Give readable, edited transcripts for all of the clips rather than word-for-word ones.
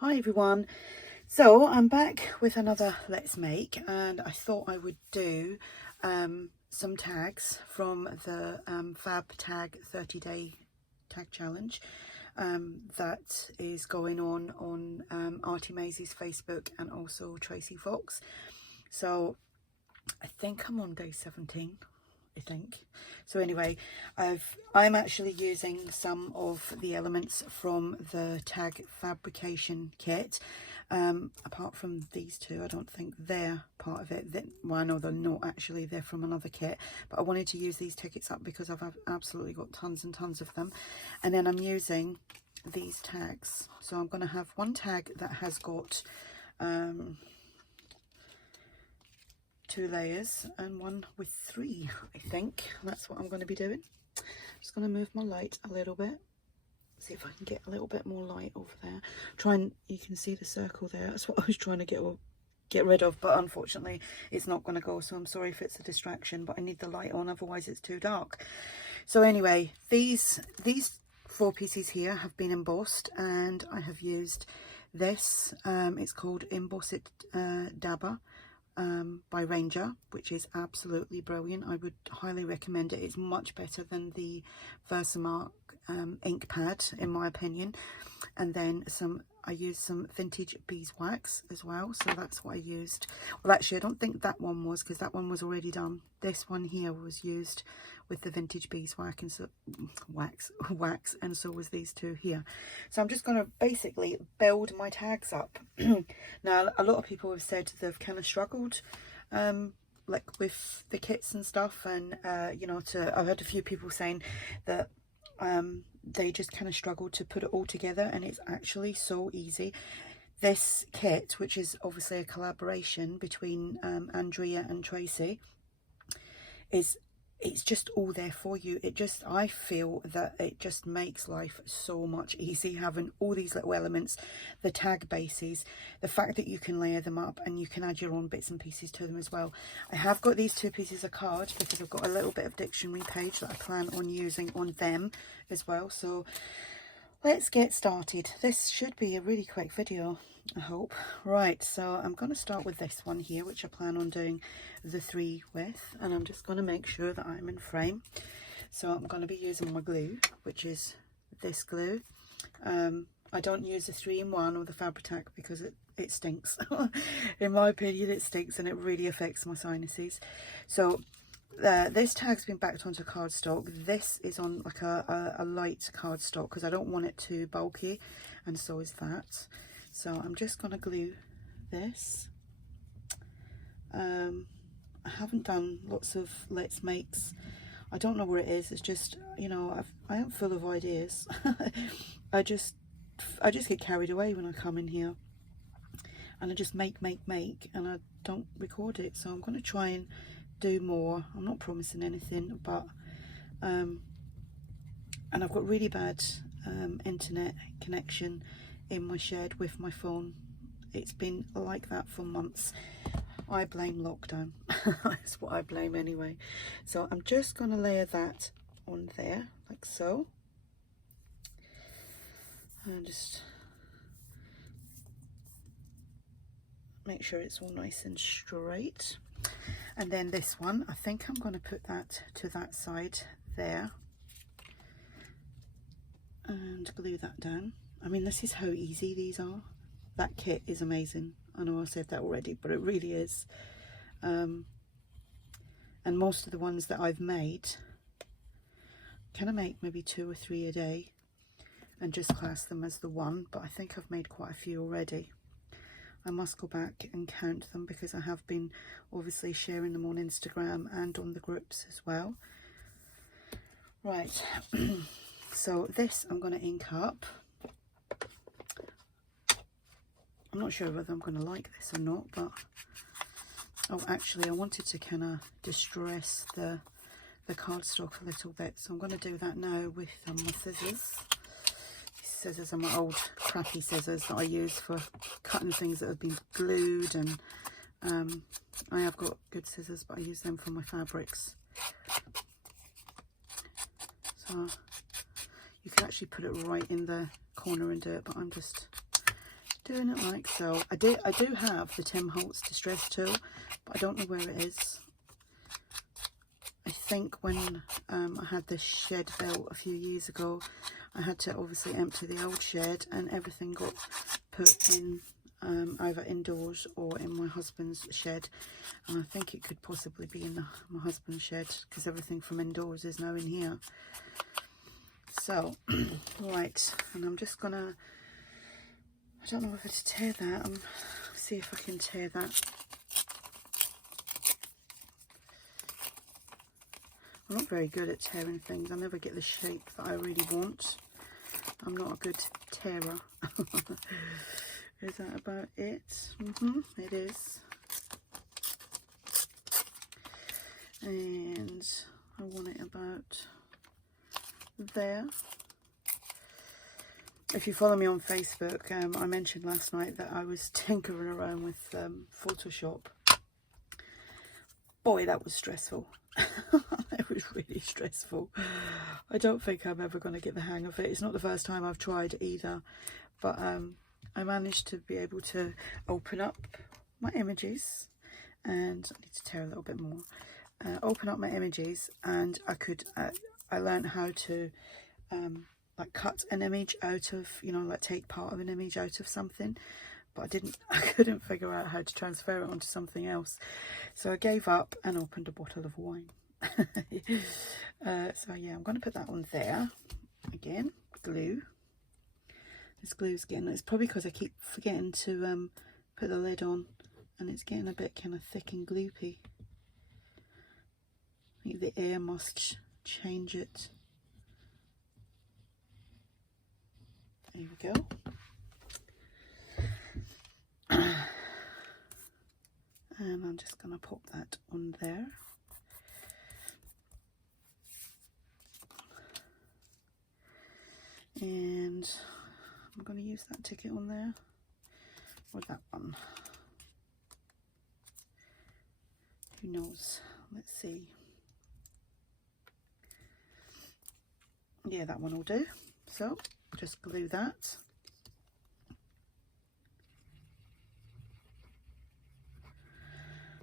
Hi everyone, so I'm back with another Let's Make, and I thought I would do some tags from the Fab Tag 30-day tag challenge that is going on ARTYmaze's Facebook and also Tracy Fox. So I think I'm on day 17. I think so. Anyway, I'm actually using some of the elements from the tag fabrication kit. Apart from these two, I don't think they're part of it. Well, I know they're not actually, they're from another kit, but I wanted to use these tickets up because I've absolutely got tons and tons of them. And then I'm using these tags, so I'm going to have one tag that has got 2 layers and one with 3. I think that's what I'm going to be doing. Just going to move my light a little bit, see if I can get a little bit more light over there. You can see the circle there. That's what I was trying to get rid of, but unfortunately it's not going to go, so I'm sorry if it's a distraction, but I need the light on, otherwise it's too dark. So anyway, these 4 pieces here have been embossed, and I have used this. It's called Emboss It Dabber by Ranger, which is absolutely brilliant. I would highly recommend it. It's much better than the Versamark ink pad, in my opinion. And then I used some vintage beeswax as well, so that's what I used. Well, actually I don't think that one was, because that one was already done. This one here was used with the vintage beeswax, and so wax, and so was these two here. So I'm just going to basically build my tags up. Now a lot of people have said they've kind of struggled like with the kits and stuff, and you know, I've heard a few people saying that they just kind of struggled to put it all together, and it's actually so easy. This kit, which is obviously a collaboration between Andrea and Tracy, it's just all there for you. I feel that it just makes life so much easy, having all these little elements, the tag bases, the fact that you can layer them up and you can add your own bits and pieces to them as well. I have got these 2 pieces of card because I've got a little bit of dictionary page that I plan on using on them as well. So let's get started. This should be a really quick video, I hope. Right, so I'm going to start with this one here, which I plan on doing the 3 with, and I'm just going to make sure that I'm in frame. So I'm going to be using my glue, which is this glue. I don't use the 3-in-1 or the Fabri-Tac because it stinks. In my opinion, it stinks, and it really affects my sinuses. So this tag's been backed onto cardstock. This is on like a light cardstock because I don't want it too bulky, and so is that. So I'm just going to glue this. I haven't done lots of Let's Makes. I don't know where it is. It's just, you know, I am full of ideas. I just get carried away when I come in here, and I just make, and I don't record it. So I'm going to try and do more. I'm not promising anything, but and I've got really bad internet connection in my shed with my phone. It's been like that for months. I blame lockdown. That's what I blame anyway. So I'm just going to layer that on there like so, and just make sure it's all nice and straight. And then this one, I think I'm going to put that to that side there and glue that down. I mean, this is how easy these are. That kit is amazing. I know I said that already, but it really is. And most of the ones that I've made, can I make maybe 2 or 3 a day and just class them as the one, but I think I've made quite a few already. I must go back and count them because I have been obviously sharing them on Instagram and on the groups as well. Right, so this I'm going to ink up. I'm not sure whether I'm going to like this or not, but oh, actually I wanted to kind of distress the cardstock a little bit, so I'm going to do that now with my scissors. These scissors are my old crappy scissors that I use for cutting things that have been glued, and I have got good scissors, but I use them for my fabrics. So you can actually put it right in the corner and do it, but I'm just doing it like so. I do have the Tim Holtz distress tool, but I don't know where it is. I think when I had this shed built a few years ago, I had to obviously empty the old shed, and everything got put in either indoors or in my husband's shed, and I think it could possibly be in my husband's shed because everything from indoors is now in here. So right, and I'm just gonna, I don't know whether to tear that. See if I can tear that. I'm not very good at tearing things. I never get the shape that I really want. I'm not a good tearer. Is that about it? It is. And I want it about there. If you follow me on Facebook, I mentioned last night that I was tinkering around with Photoshop. Boy, that was stressful. It was really stressful. I don't think I'm ever going to get the hang of it. It's not the first time I've tried either, but I managed to be able to open up my images, and I need to tear a little bit more. Open up my images, and I learned how to like cut an image out of, you know, like take part of an image out of something, but I couldn't figure out how to transfer it onto something else. So I gave up and opened a bottle of wine. So yeah, I'm going to put that on there. Again, glue. This glue's getting, it's probably because I keep forgetting to put the lid on, and it's getting a bit kind of thick and gloopy. I think the air must change it. There we go. And I'm just going to pop that on there. And I'm going to use that ticket on there, or that one. Who knows? Let's see. Yeah, that one will do. So just glue that.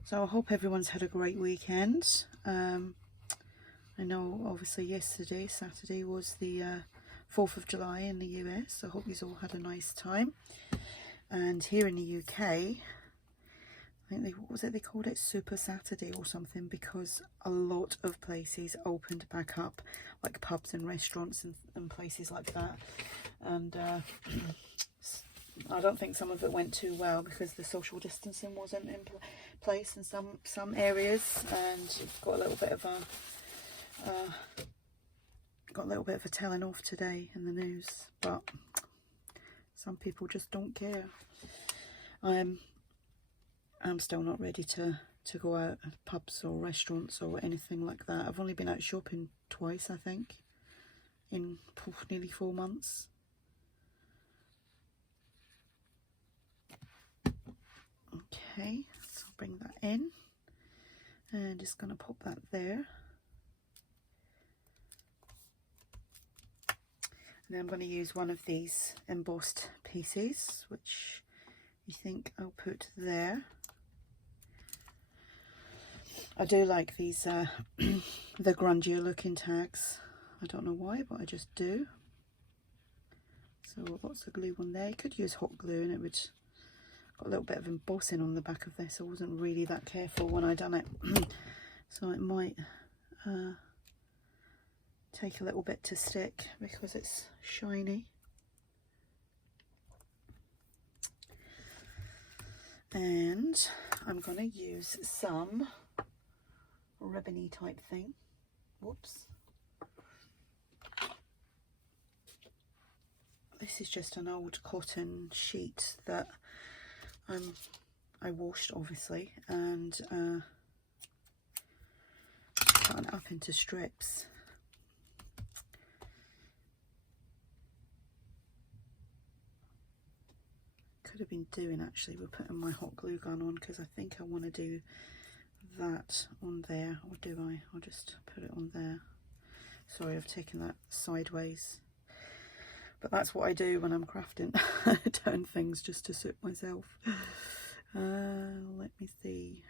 So I hope everyone's had a great weekend. I know obviously yesterday, Saturday, was the 4th of July in the US. I hope you all had a nice time. And here in the UK, I think what was it, they called it Super Saturday or something, because a lot of places opened back up, like pubs and restaurants and places like that. And I don't think some of it went too well because the social distancing wasn't in place in some areas, and it's got a little bit of a telling off today in the news. But some people just don't care. I'm still not ready to go out at pubs or restaurants or anything like that. I've only been out shopping twice, I think, in nearly 4 months. Okay, so I'll bring that in, and just going to pop that there. And then I'm going to use one of these embossed pieces, which you think I'll put there. I do like these, the grungier looking tags. I don't know why, but I just do. So lots of glue on there. You could use hot glue and it would, got a little bit of embossing on the back of this. I wasn't really that careful when I done it. So it might take a little bit to stick because it's shiny. And I'm going to use some ribbony type thing. Whoops. This is just an old cotton sheet that I washed, obviously, and cut it up into strips. Could have been doing actually with putting my hot glue gun on, because I think I want to do that on there, or do I? I'll just put it on there. Sorry, I've taken that sideways. but that's what I do when I'm crafting. Turn things just to suit myself. Let me see.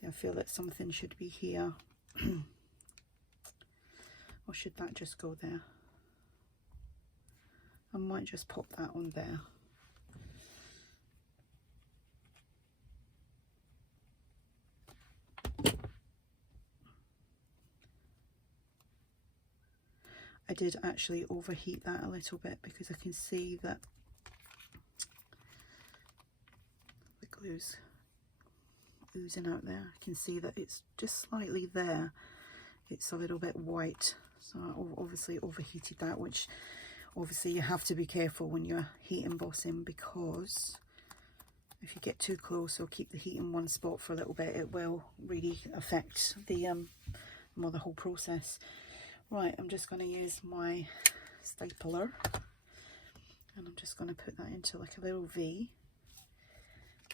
See, I feel that something should be here. Or should that just go there? I might just pop that on there. I did actually overheat that a little bit because I can see that the glue's oozing out there. I can see that it's just slightly there. It's a little bit white, so I obviously overheated that, which obviously you have to be careful when you're heat embossing, because if you get too close or keep the heat in one spot for a little bit, it will really affect the well, the whole process. Right, I'm just going to use my stapler, and I'm just going to put that into like a little V,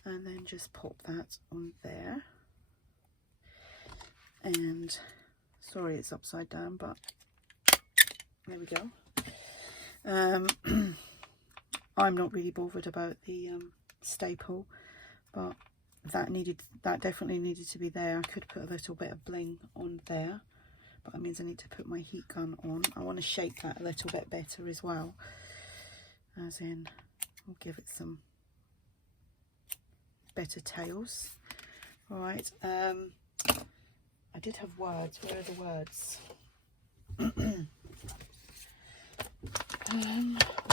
and then just pop that on there. And sorry it's upside down, but there we go. I'm not really bothered about the staple, but that definitely needed to be there. I could put a little bit of bling on there, but that means I need to put my heat gun on. I want to shape that a little bit better as well, as in I'll give it some better tails. All right, I did have words. Where are the words?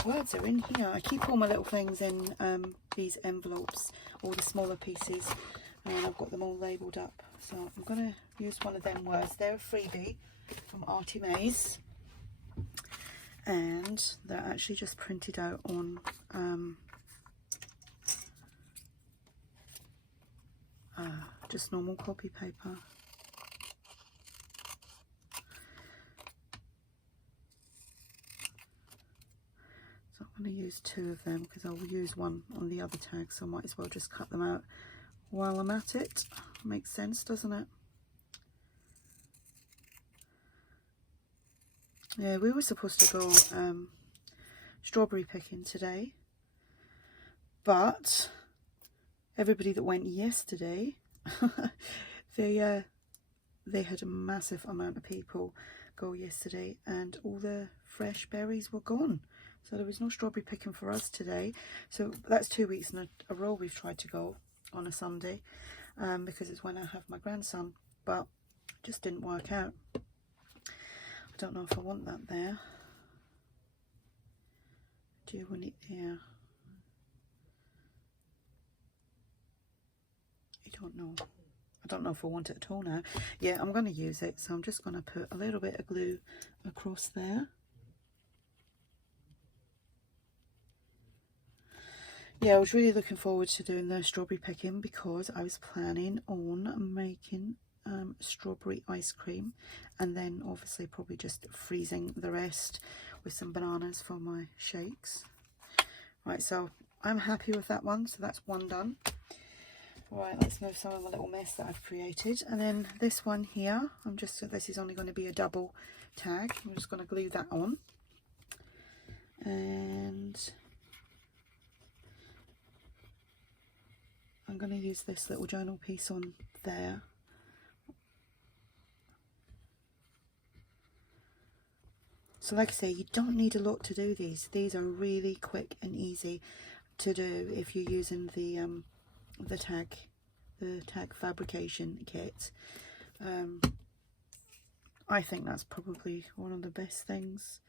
Words are in here. I keep all my little things in these envelopes, all the smaller pieces, and I've got them all labelled up. So I'm going to use one of them words. They're a freebie from ARTYmaze, and they're actually just printed out on just normal copy paper. So I'm going to use two of them because I'll use one on the other tag, so I might as well just cut them out while I'm at it. Makes sense, doesn't it? Yeah, we were supposed to go strawberry picking today, but everybody that went yesterday, they had a massive amount of people go yesterday, and all the fresh berries were gone. So there was no strawberry picking for us today. So that's 2 weeks in a row we've tried to go on a Sunday, because it's when I have my grandson, but it just didn't work out. I don't know if I want that there. Do you want it there? I don't know. I don't know if I want it at all now. Yeah, I'm going to use it, so I'm just going to put a little bit of glue across there. Yeah, I was really looking forward to doing the strawberry picking because I was planning on making strawberry ice cream, and then obviously probably just freezing the rest with some bananas for my shakes. Right, so I'm happy with that one, so that's one done. Right, let's move some of the little mess that I've created. And then this one here, this is only going to be a double tag. I'm just going to glue that on. And I'm going to use this little journal piece on there. So like I say, you don't need a lot to do these. These are really quick and easy to do if you're using the tag fabrication kit. I think that's probably one of the best things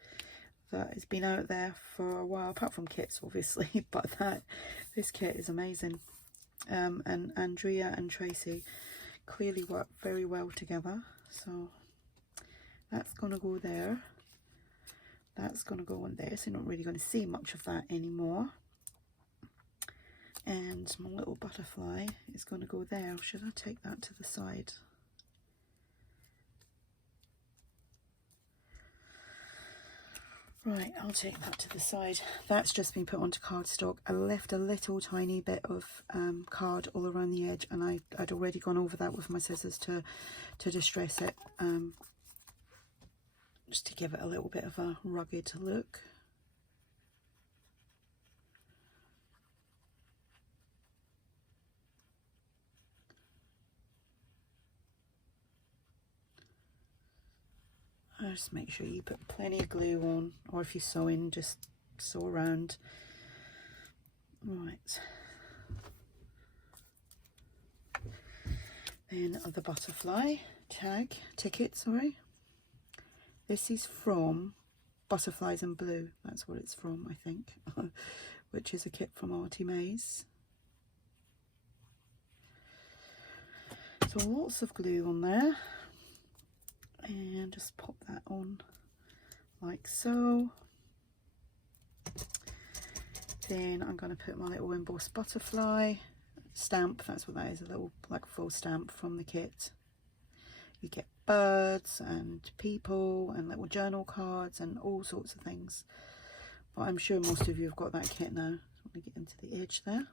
that has been out there for a while, apart from kits obviously, but this kit is amazing. And Andrea and Tracy clearly work very well together, so that's gonna go there. That's going to go on there, so you're not really going to see much of that anymore. And my little butterfly is going to go there. Should I take that to the side? Right, I'll take that to the side. That's just been put onto cardstock. I left a little tiny bit of card all around the edge, and I'd already gone over that with my scissors to distress it, just to give it a little bit of a rugged look. Just make sure you put plenty of glue on, or if you're sewing, just sew around. Right. Then the butterfly ticket, sorry. This is from Butterflies in Blue. That's what it's from, I think, which is a kit from ARTYmaze. So lots of glue on there. And just pop that on like so. Then I'm going to put my little embossed butterfly stamp. That's what that is, a little like full stamp from the kit. You get birds and people and little journal cards and all sorts of things. But I'm sure most of you have got that kit now. So I'm going to get into the edge there.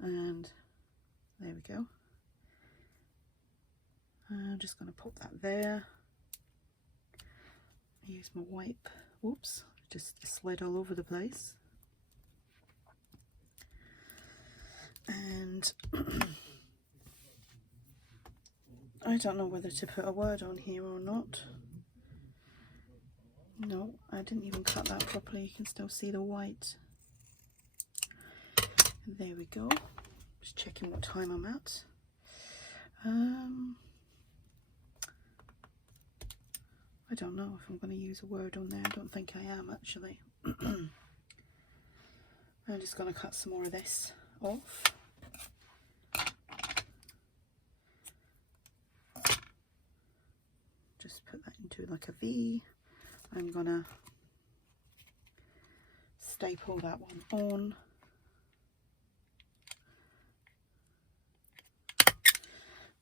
And there we go. I'm just going to pop that there. Use my wipe. Whoops, just slid all over the place. And I don't know whether to put a word on here or not. No, I didn't even cut that properly. You can still see the white. And there we go. Just checking what time I'm at. I don't know if I'm going to use a word on there. I don't think I am, actually. I'm just going to cut some more of this off. Just put that into like a V. I'm going to staple that one on.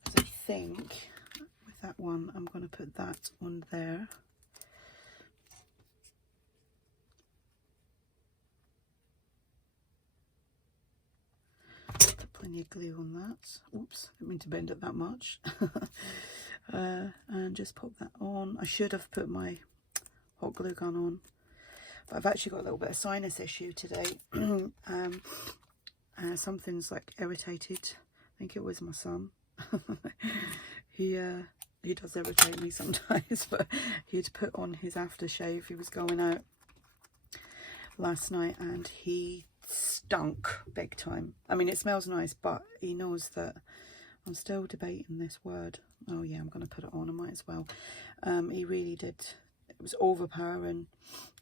Because I think that one, I'm going to put that on there. Put plenty of glue on that. Oops, I didn't mean to bend it that much. And just pop that on. I should have put my hot glue gun on, but I've actually got a little bit of sinus issue today. Something's like irritated. I think it was my son. He does irritate me sometimes, but he'd put on his aftershave. He was going out last night and he stunk big time. I mean, it smells nice, but he knows that I'm still debating this word. Oh yeah, I'm going to put it on. I might as well. He really did. It was overpowering,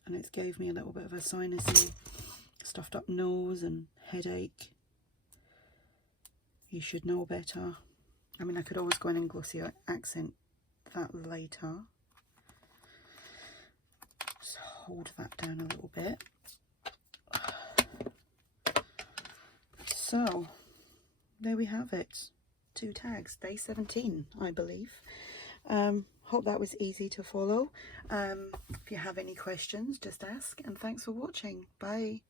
and it gave me a little bit of a sinusy, stuffed up nose and headache. You should know better. I mean, I could always go in and glossy accent that later. Just hold that down a little bit. So, there we have it. 2 tags, day 17, I believe. Hope that was easy to follow. If you have any questions, just ask. And thanks for watching. Bye.